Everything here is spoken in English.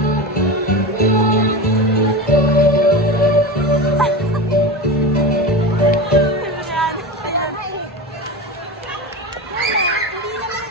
Thank you.